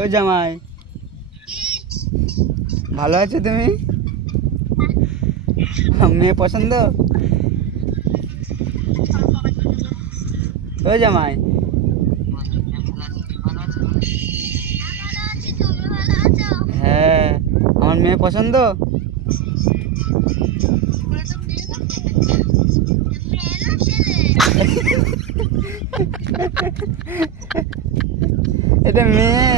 ও জামাই, ভালো আছো তুমি? মেয়ে পছন্দ? ও জামাই, হ্যাঁ আমার মেয়ে পছন্দ। এটা মেয়ে,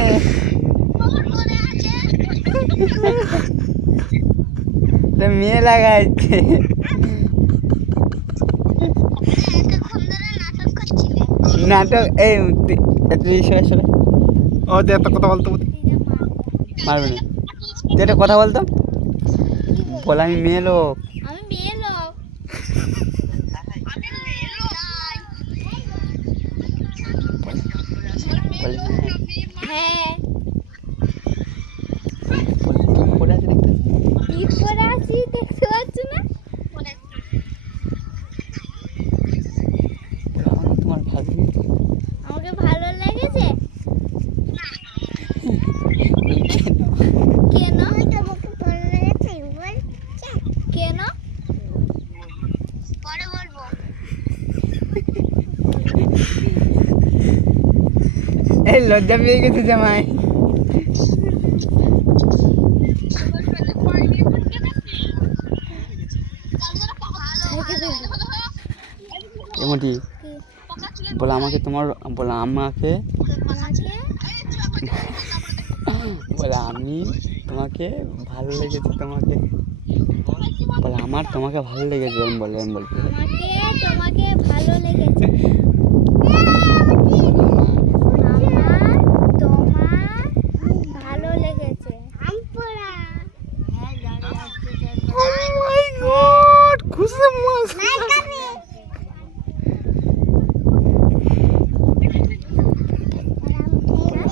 এটা মেয়ে লাগাচ্ছে। নাটক এই ও তুই একটা কথা বলতো, মারবে না, তুই একটা কথা বলতো। বল আমি মেয়ে লোক। আমি মেয়ে লোক। হ্যাঁ কি করে আছি দেখতে পাচ্ছ না? তোমার ভালো আমাকে ভালো লেগেছে। কেন তোমাকে ভালো লেগেছে বল? কেন পরে বলবো। এই লজ্জা পেয়ে গেছে জামাই। এমনটি বলে আমাকে তোমার, বলে আমাকে, বলে আমি তোমাকে ভালো লেগেছে, তোমাকে বলে আমার তোমাকে ভালো লেগেছে, আমি বলে আমি বলতে আমাকে তোমাকে ভালো লেগেছে। তোমার ভালো লেগেছে। খুশি